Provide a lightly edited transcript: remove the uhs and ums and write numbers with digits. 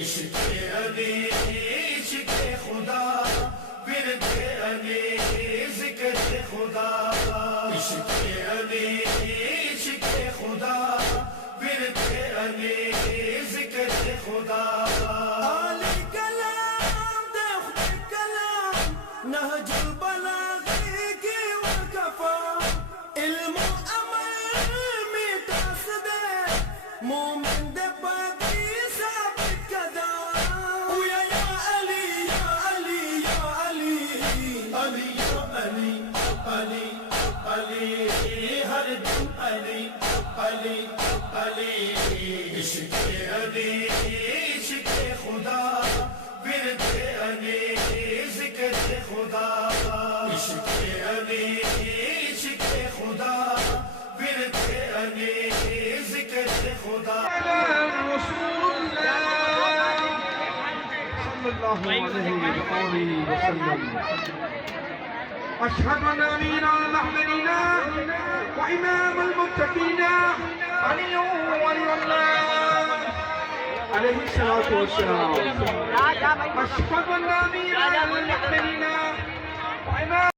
عشق علی عشق خدا ورد علی ذکر خدا عشق علی عشق خدا ورد علی ذکر خدا علی کلام دے خود کلام نہج البلاغی کی وقفا علم و عمل میٹا صدے مومن دے پاکی ثابت کدا یا علی یا علی یا علی علی علی علی علی ہر دم علی علی علی عشق علی عشق خدا ورد علی ذکر خدا عشق علی عشق خدا ورد علی ذکر خدا صلى الله عليه وسلم أشهد أن أمين المحمدين وإمام المتقين علي ولي الله عليه الصلاة والسلام أشهد أن أمين المحمدين وإمام